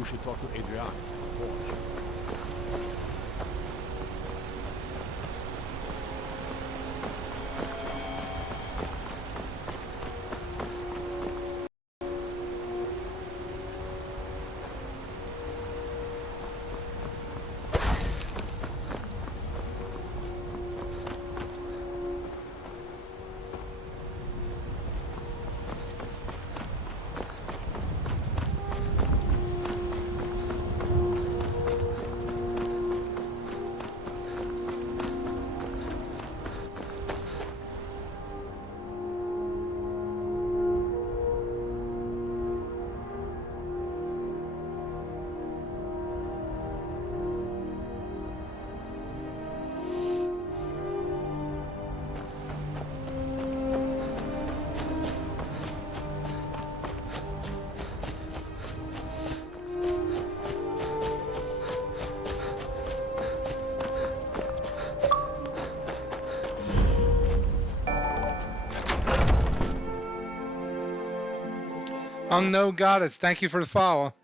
You should talk to Adrian at the forge. Unknown Goddess, thank you for the follow.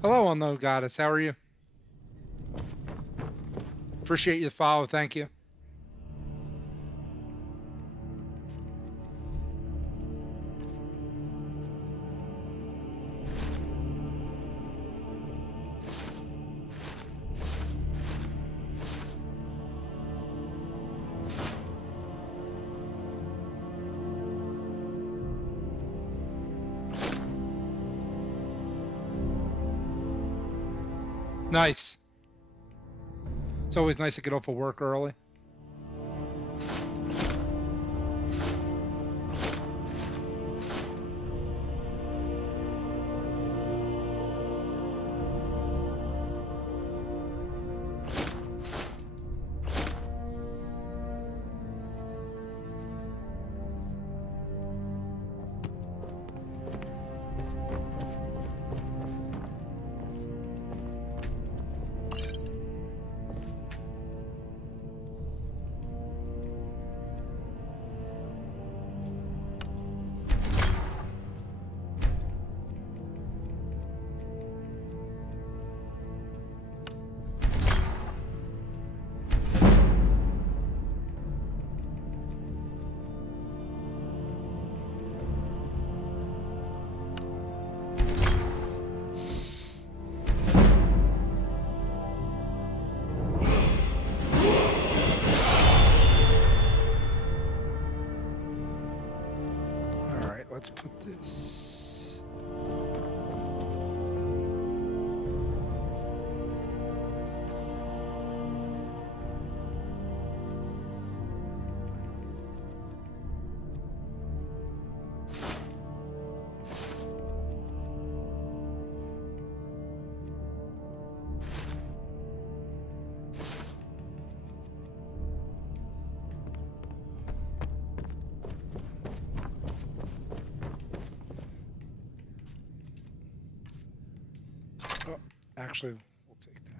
Hello, Unknown Goddess. How are you? Appreciate your follow. Thank you. Nice. It's always nice to get off of work early. put this. Oh, actually, we'll take that.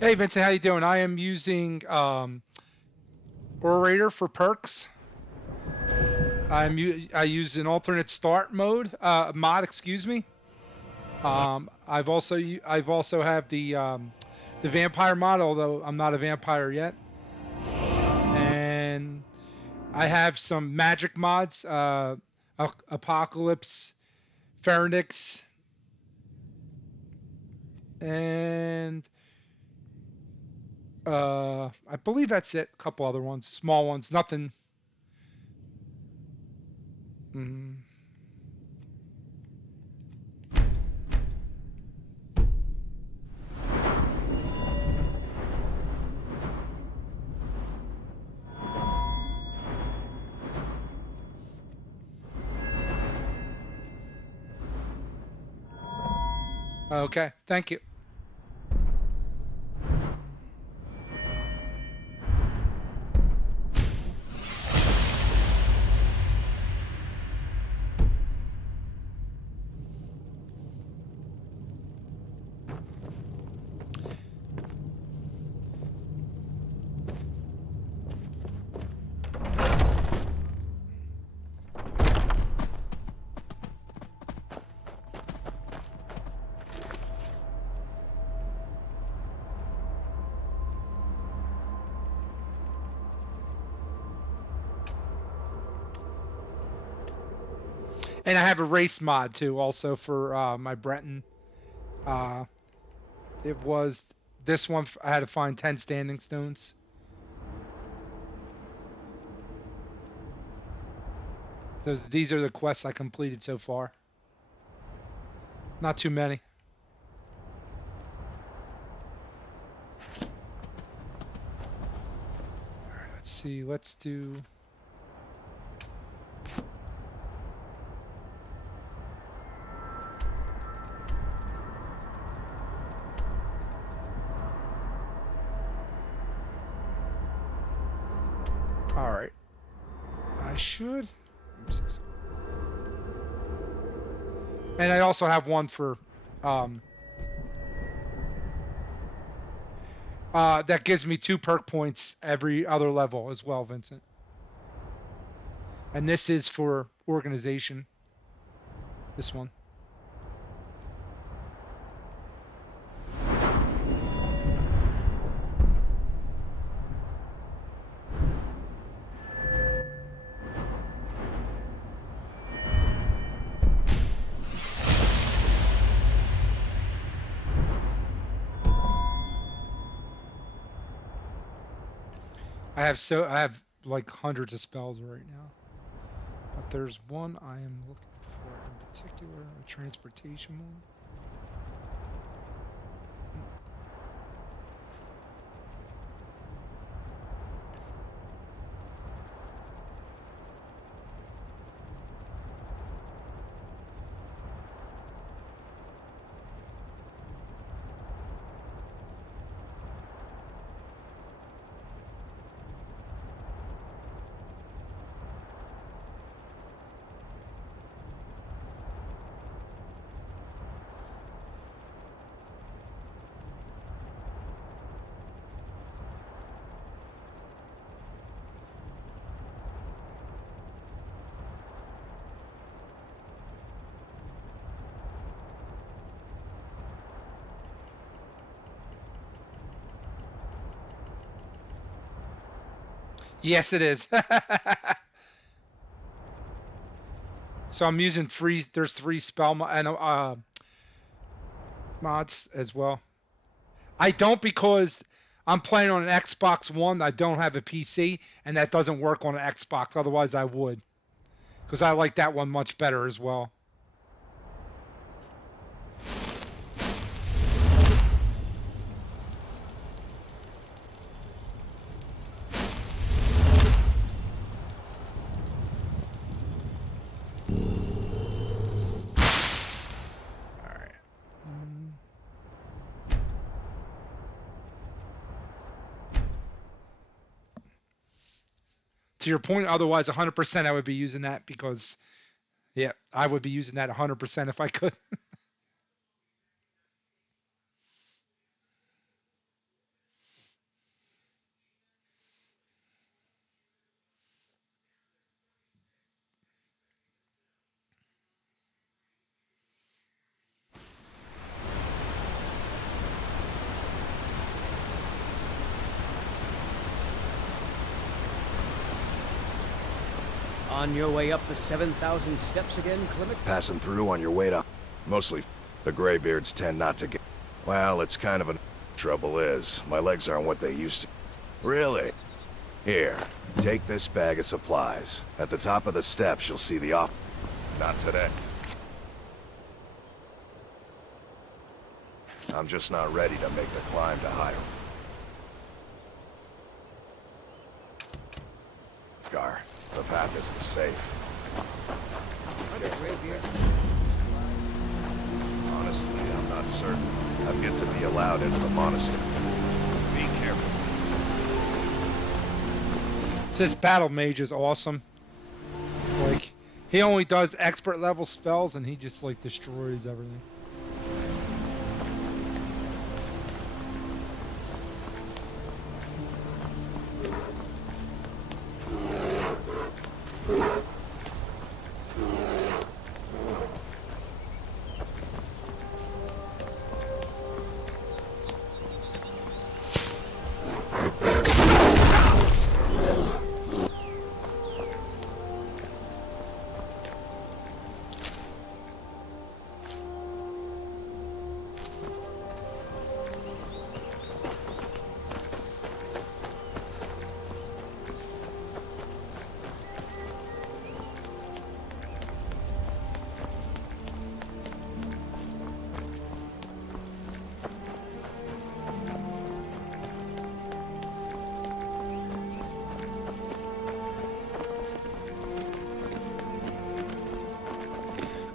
Hey Vincent, how you doing? I am using Orator for perks. I use an alternate start mod, excuse me. I've also have the vampire mod, although I'm not a vampire yet. And I have some magic mods, Apocalypse, Pharynix, and I believe that's it. A couple other ones, small ones, nothing. Okay, thank you. And I have a race mod too, also for my Breton. It was this one. I had to find 10 standing stones. So these are the quests I completed so far. Not too many. All right, let's see. Let's do. should. And I also have one for that gives me 2 perk points every other level as well, Vincent. And this is for organization. This one. I have like hundreds of spells right now. But there's one I am looking for in particular, a transportation one. Yes, it is. So I'm using there's 3 spell mods as well. I don't because I'm playing on an Xbox One. I don't have a PC, and that doesn't work on an Xbox. Otherwise, I would. Because I like that one much better as well. To your point, otherwise 100% I would be using that because, yeah, I would be using that 100% if I could. On your way up the 7,000 steps again, Clement? Passing through on your way to... Mostly, the graybeards tend not to get... Well, it's kind of a... Trouble is, my legs aren't what they used to. Really? Here, take this bag of supplies. At the top of the steps, you'll see the op... Not today. I'm just not ready to make the climb to Hiram. Scar, the path isn't safe. Honestly, I'm not certain. I've yet to be allowed into the monastery. Be careful. This battle mage is awesome. Like, he only does expert level spells and he just like destroys everything.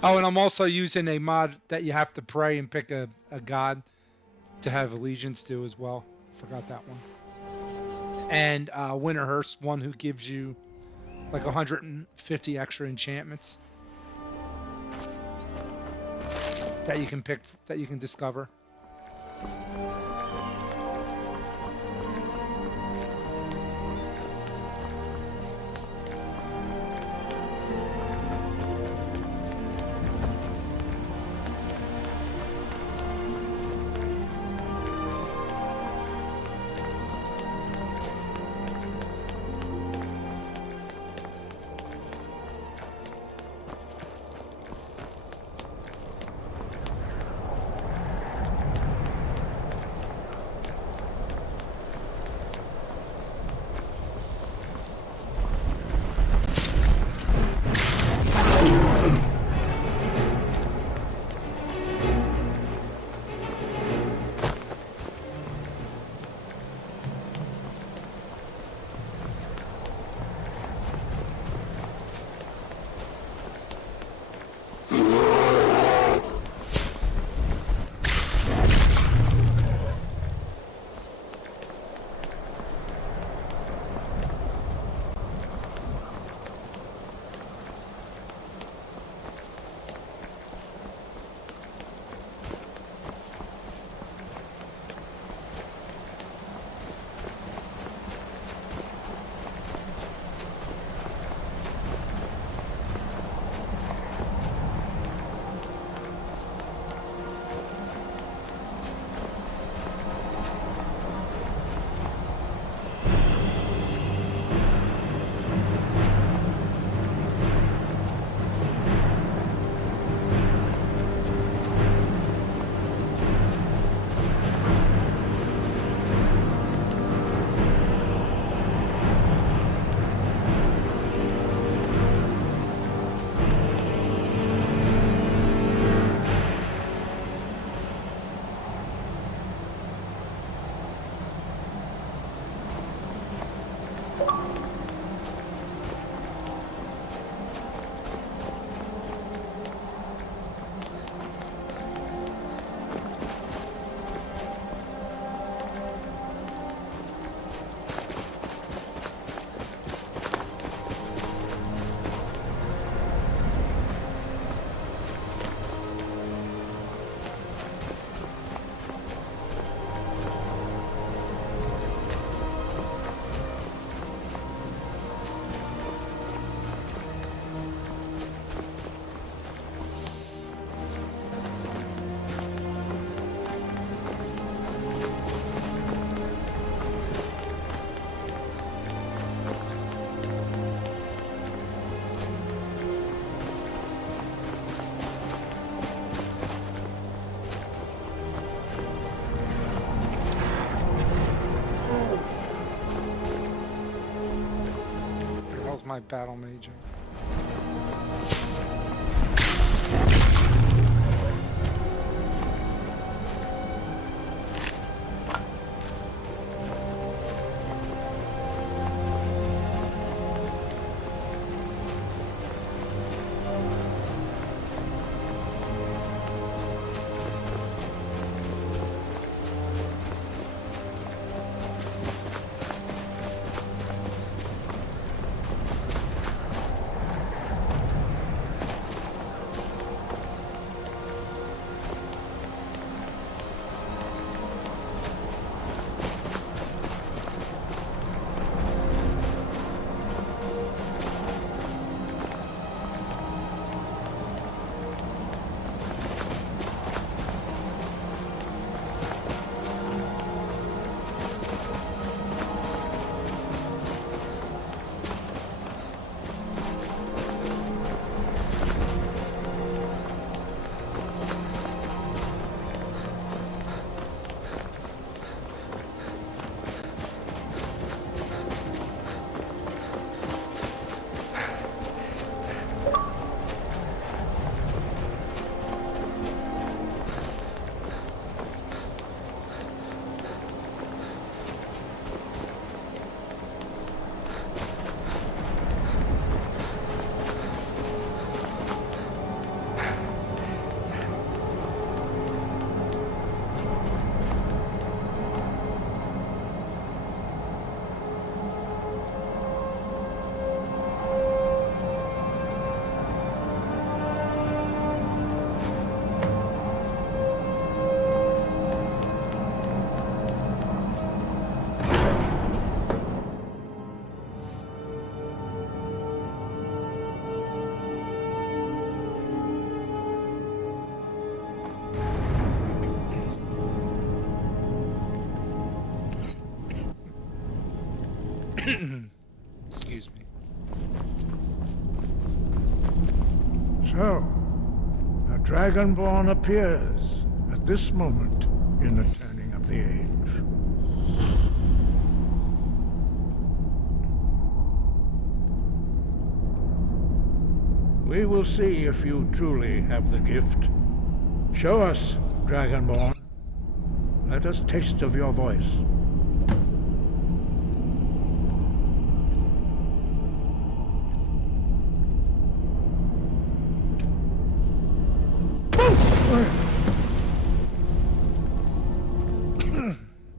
Oh, and I'm also using a mod that you have to pray and pick a god to have allegiance to as well. Forgot that one. And Winterhurst, one who gives you like 150 extra enchantments that you can pick, that you can discover. My battle mage. Excuse me. So, a Dragonborn appears at this moment in the turning of the age. We will see if you truly have the gift. Show us, Dragonborn. Let us taste of your voice.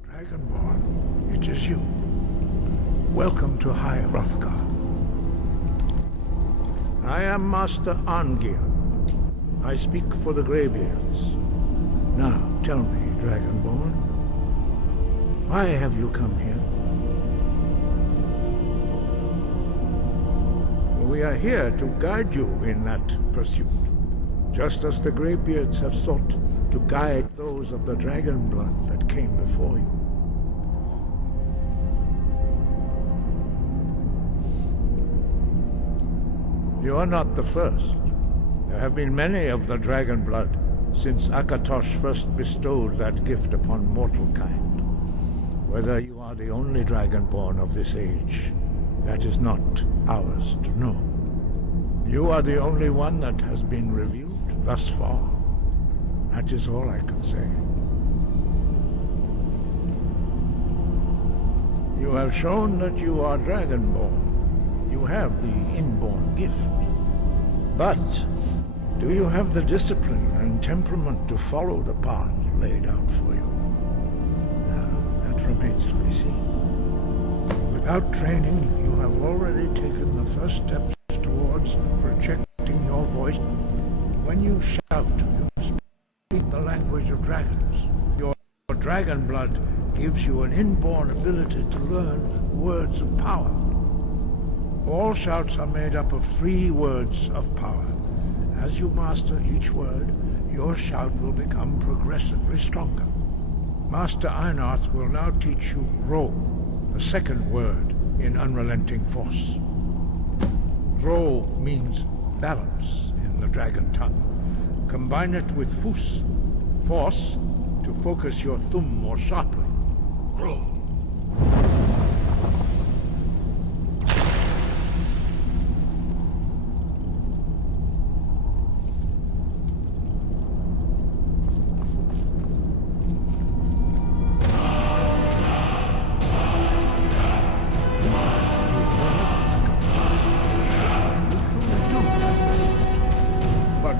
Dragonborn, it is you. Welcome to High Hrothgar. I am Master Arngir. I speak for the Greybeards. Now, tell me, Dragonborn, why have you come here? We are here to guide you in that pursuit, just as the Greybeards have sought to guide those of the dragon blood that came before you. You are not the first. There have been many of the dragon blood since Akatosh first bestowed that gift upon mortal kind. Whether you are the only dragonborn of this age, that is not ours to know. You are the only one that has been revealed thus far. That is all I can say. You have shown that you are dragonborn. You have the inborn gift. But do you have the discipline and temperament to follow the path laid out for you? That remains to be seen. Without training, you have already taken the first steps towards projecting your voice. When you shout, you speak the language of dragons. Your dragon blood gives you an inborn ability to learn words of power. All shouts are made up of 3 words of power. As you master each word, your shout will become progressively stronger. Master Einarth will now teach you Ro, the second word in Unrelenting Force. Ro means balance in the dragon tongue. Combine it with Fus, force, to focus your thumb more sharply. Ro.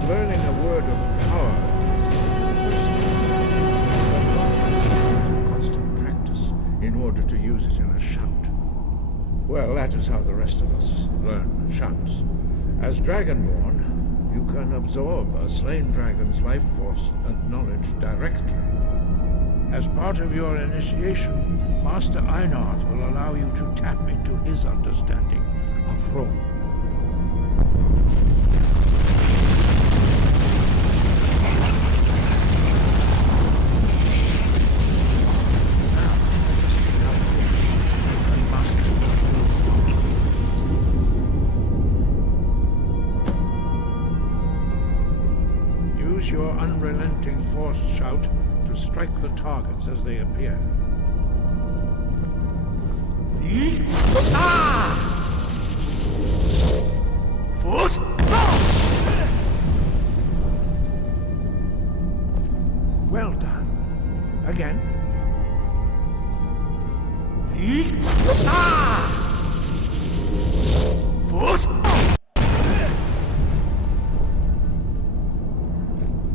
Learning a word of power is constant practice in order to use it in a shout. Well, that is how the rest of us learn shouts. As Dragonborn, you can absorb a slain dragon's life force and knowledge directly. As part of your initiation, Master Einarth will allow you to tap into his understanding of Ro. Use your unrelenting force shout to strike the targets as they appear. Force! Well done. Again. Force!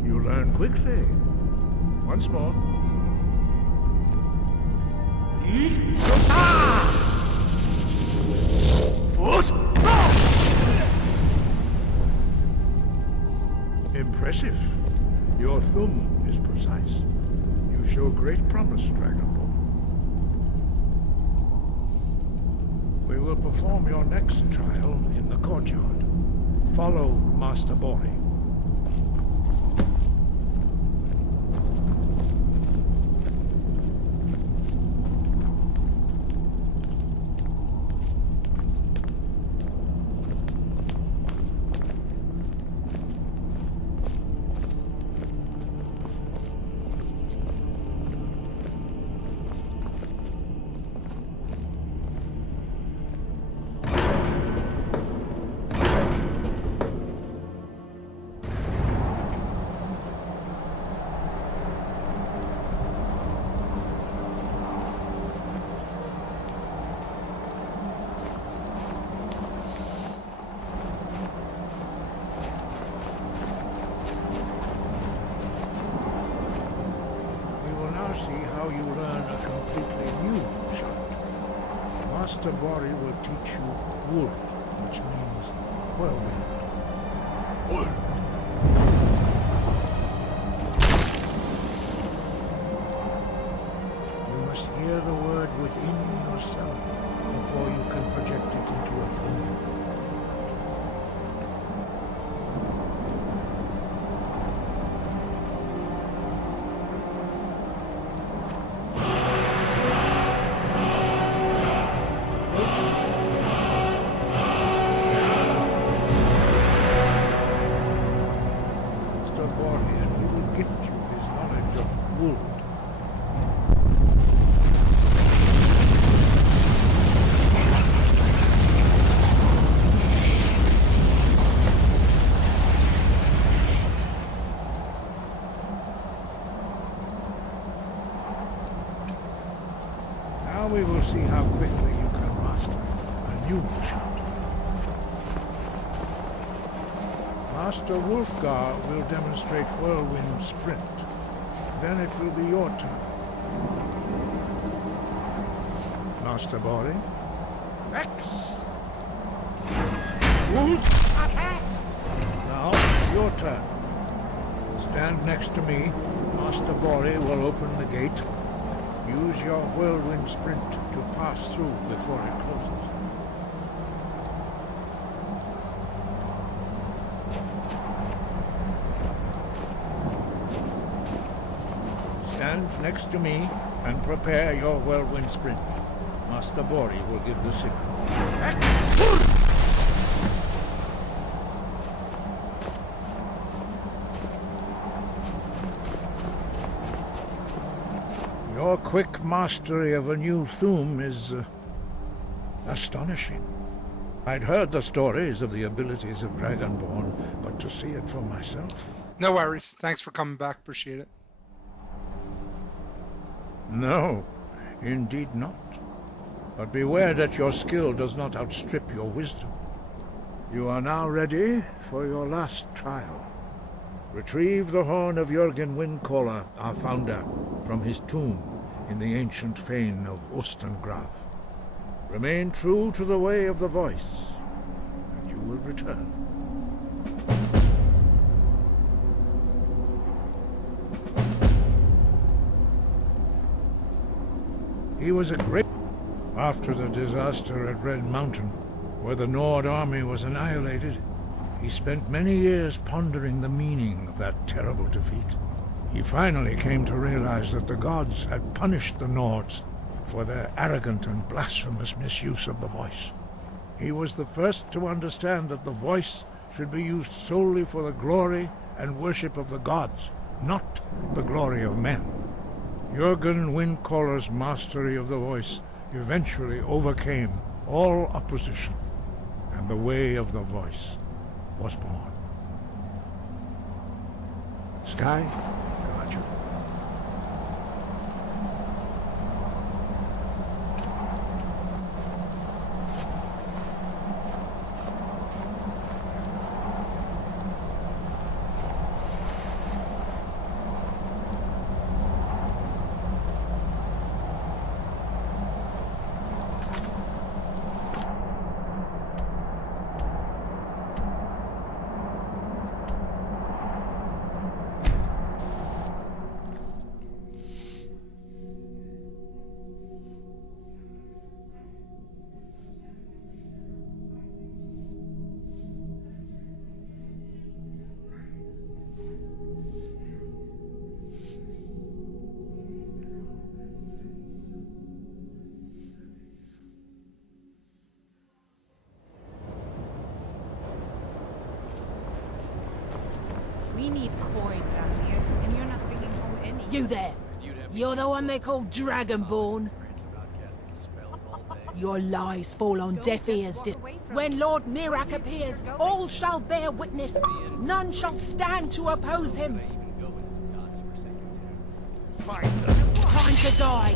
You learn quickly. Once more. Force! Impressive. Your thumb is precise. You show great promise, Dragonborn. We will perform your next trial in the courtyard. Follow Master Bori. Master Bori will teach you Wolf, which means whirlwind. You must hear the word within yourself before you can project it into a thing. Now we will see how quickly you can master a new shout. Master Wolfgar will demonstrate Whirlwind Sprint. Then it will be your turn. Master Bori? X! Wolf! Now, your turn. Stand next to me. Master Bori will open the gate. Use your Whirlwind Sprint to pass through before it closes. Stand next to me and prepare your Whirlwind Sprint. Master Bori will give the signal. Your quick mastery of a new Thum is astonishing. I'd heard the stories of the abilities of Dragonborn, but to see it for myself... No worries. Thanks for coming back. Appreciate it. No, indeed not. But beware that your skill does not outstrip your wisdom. You are now ready for your last trial. Retrieve the horn of Jürgen Windcaller, our founder, from his tomb in the ancient fane of Ostengraf. Remain true to the way of the voice, and you will return. He was a great... After the disaster at Red Mountain, where the Nord army was annihilated, he spent many years pondering the meaning of that terrible defeat. He finally came to realize that the gods had punished the Nords for their arrogant and blasphemous misuse of the voice. He was the first to understand that the voice should be used solely for the glory and worship of the gods, not the glory of men. Jürgen Windcaller's mastery of the voice eventually overcame all opposition, and the way of the voice was born. Sky, guard you. We need coin down here, and you're not bringing home any. You there! You're the one they call Dragonborn. Your lies fall on deaf ears. When Lord Mirak appears, all shall bear witness. None shall stand to oppose him. Time to die.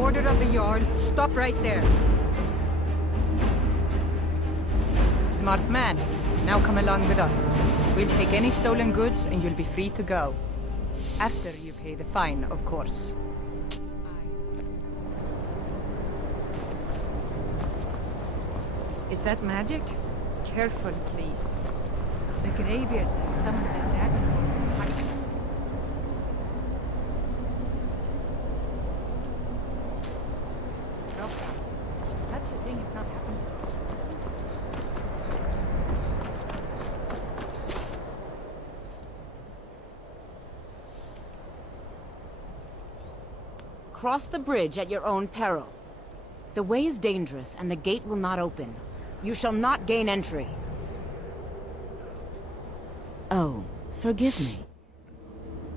order of the Jarl, stop right there. Smart man. Now come along with us. We'll take any stolen goods and you'll be free to go. After you pay the fine, of course. Is that magic? Careful, please. The Greybeards have summoned the dragon. Such a thing is not happening. Cross the bridge at your own peril. The way is dangerous and the gate will not open. You shall not gain entry. Oh, forgive me.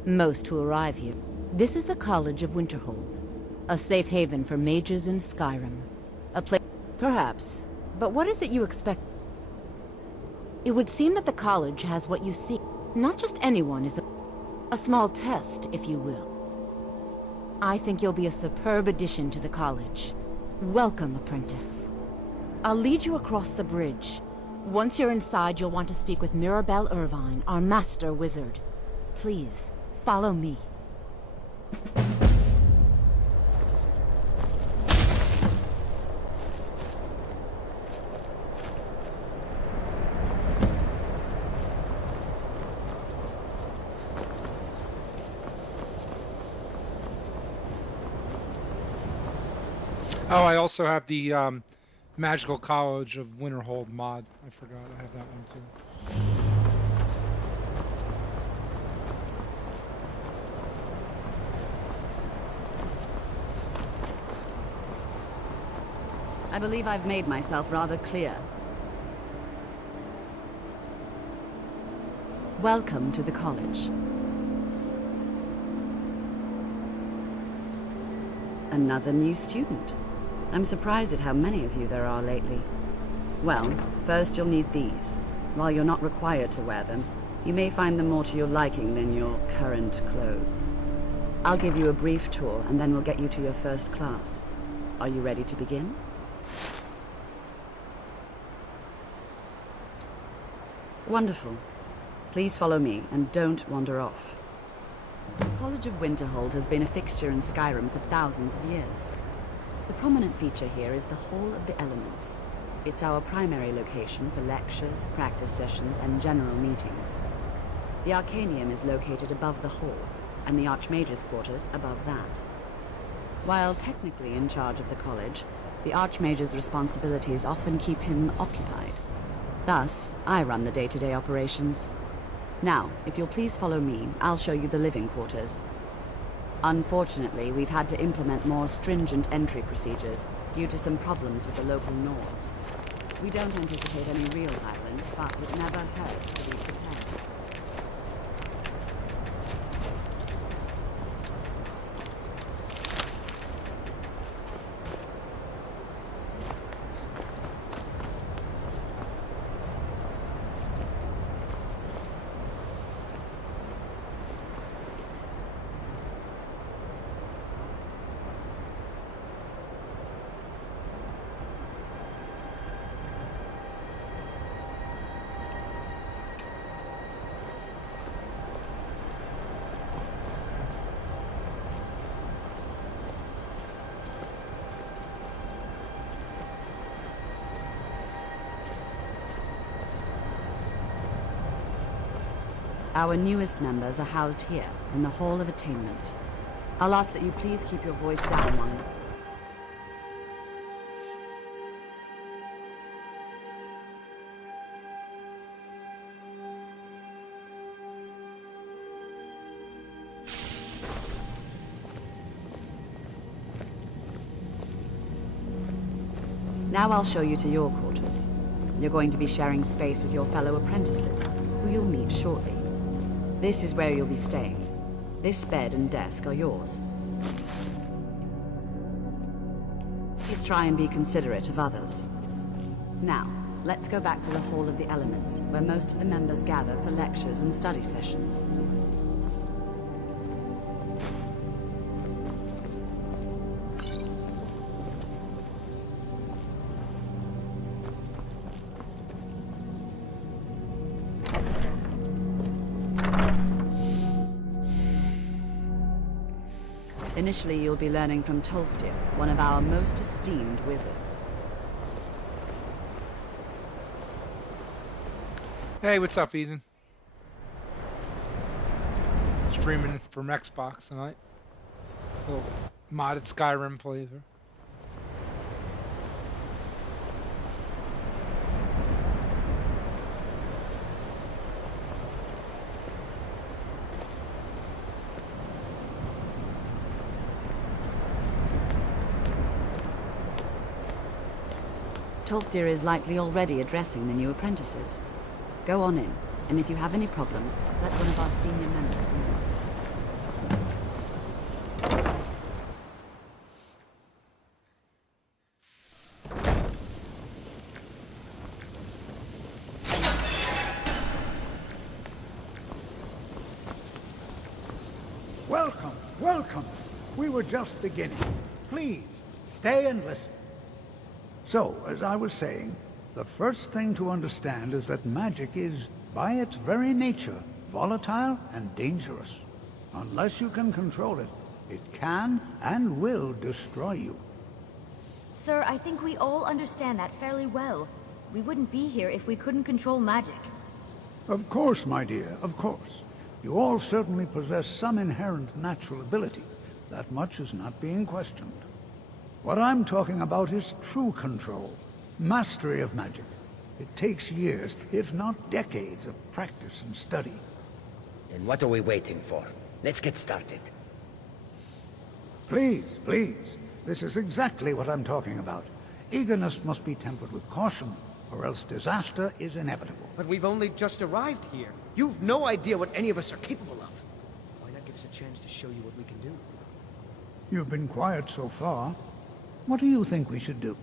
Most who arrive here. This is the College of Winterhold. A safe haven for mages in Skyrim. A place... Perhaps. But what is it you expect? It would seem that the college has what you seek. Not just anyone is a small test, if you will. I think you'll be a superb addition to the college. Welcome, apprentice. I'll lead you across the bridge. Once you're inside, you'll want to speak with Mirabelle Irvine, our master wizard. Please, follow me. Oh, I also have the Magical College of Winterhold mod. I forgot I have that one too. I believe I've made myself rather clear. Welcome to the college. Another new student. I'm surprised at how many of you there are lately. Well, first you'll need these. While you're not required to wear them, you may find them more to your liking than your current clothes. I'll give you a brief tour, and then we'll get you to your first class. Are you ready to begin? Wonderful. Please follow me, and don't wander off. The College of Winterhold has been a fixture in Skyrim for thousands of years. The prominent feature here is the Hall of the Elements. It's our primary location for lectures, practice sessions, and general meetings. The Arcanium is located above the hall, and the Archmage's quarters above that. While technically in charge of the college, the Archmage's responsibilities often keep him occupied. Thus, I run the day-to-day operations. Now, if you'll please follow me, I'll show you the living quarters. Unfortunately, we've had to implement more stringent entry procedures due to some problems with the local Nords. We don't anticipate any real violence, but it never hurts to be prepared. Our newest members are housed here, in the Hall of Attainment. I'll ask that you please keep your voice down while... Now I'll show you to your quarters. You're going to be sharing space with your fellow apprentices, who you'll meet shortly. This is where you'll be staying. This bed and desk are yours. Please try and be considerate of others. Now, let's go back to the Hall of the Elements, where most of the members gather for lectures and study sessions. Initially, you'll be learning from Tolfdir, one of our most esteemed wizards. Hey, what's up, Eden? Streaming from Xbox tonight. Little modded Skyrim playthrough. Tolfdir is likely already addressing the new apprentices. Go on in, and if you have any problems, let one of our senior members know. Welcome, welcome. We were just beginning. Please, stay and listen. So, as I was saying, the first thing to understand is that magic is, by its very nature, volatile and dangerous. Unless you can control it, it can and will destroy you. Sir, I think we all understand that fairly well. We wouldn't be here if we couldn't control magic. Of course, my dear, of course. You all certainly possess some inherent natural ability. That much is not being questioned. What I'm talking about is true control, mastery of magic. It takes years, if not decades, of practice and study. Then what are we waiting for? Let's get started. Please, please. This is exactly what I'm talking about. Eagerness must be tempered with caution, or else disaster is inevitable. But we've only just arrived here. You've no idea what any of us are capable of. Why not give us a chance to show you what we can do? You've been quiet so far. What do you think we should do?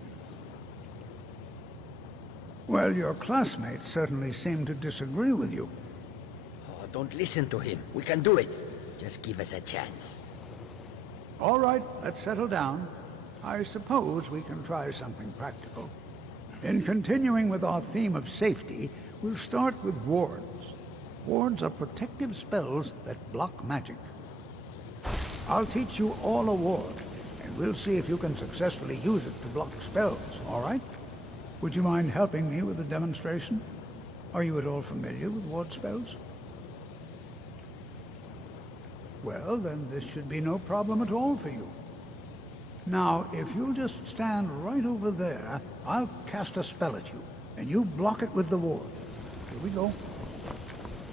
Well, your classmates certainly seem to disagree with you. Oh, don't listen to him. We can do it. Just give us a chance. All right, let's settle down. I suppose we can try something practical. In continuing with our theme of safety, we'll start with wards. Wards are protective spells that block magic. I'll teach you all a ward, and we'll see if you can successfully use it to block spells, all right? Would you mind helping me with the demonstration? Are you at all familiar with ward spells? Well, then this should be no problem at all for you. Now, if you'll just stand right over there, I'll cast a spell at you, and you block it with the ward. Here we go.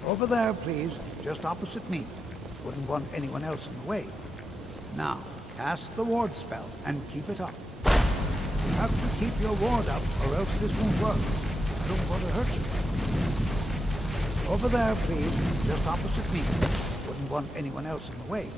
Over there, please, just opposite me. Wouldn't want anyone else in the way. Now, cast the ward spell, and keep it up. You have to keep your ward up, or else this won't work. I don't want to hurt you. Over there, please, just opposite me. Wouldn't want anyone else in the way.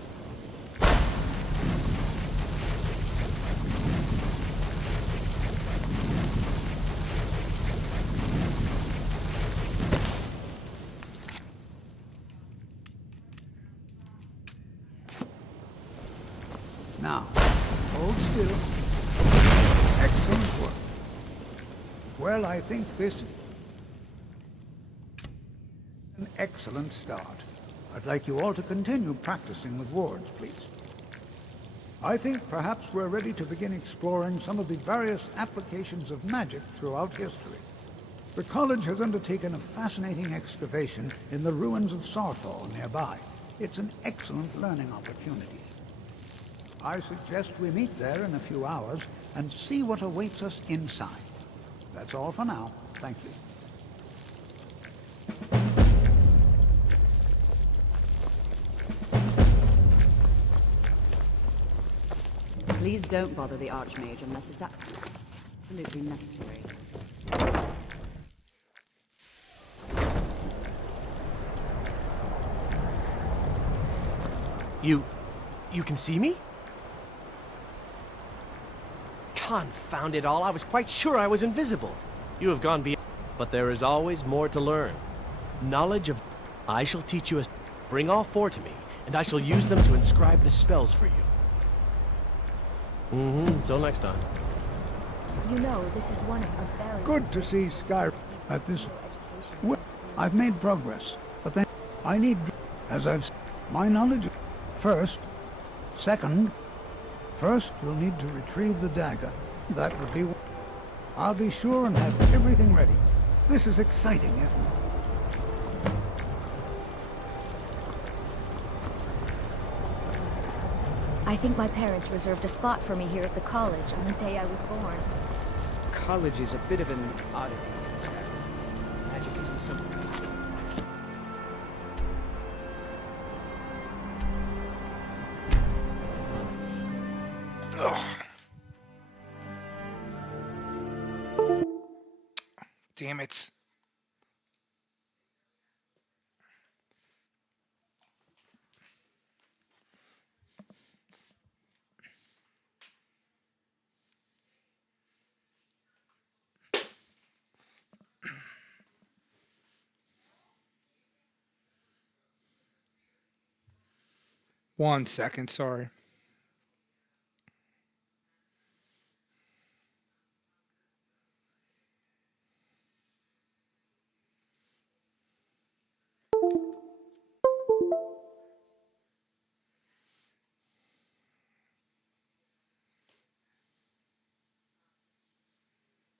Now, hold still. Excellent work. Well, I think this is an excellent start. I'd like you all to continue practicing with wards, please. I think perhaps we're ready to begin exploring some of the various applications of magic throughout history. The college has undertaken a fascinating excavation in the ruins of Sarthal nearby. It's an excellent learning opportunity. I suggest we meet there in a few hours and see what awaits us inside. That's all for now. Thank you. Please don't bother the Archmage unless it's absolutely necessary. You can see me? Confound it all, I was quite sure I was invisible. You have gone beyond, but there is always more to learn. Knowledge of... I shall teach you a... Bring all four to me, and I shall use them to inscribe the spells for you. Until next time. You know, this is one of very... Good to see Skyrim at this... Well, I've made progress, but then I need... As I've... My knowledge... First, Second, first you'll need to retrieve the dagger. That would be... I'll be sure and have everything ready. This is exciting, isn't it? I think my parents reserved a spot for me here at the college on the day I was born. College is a bit of an oddity in Skyrim. Magic isn't something. Damn it. One second, sorry.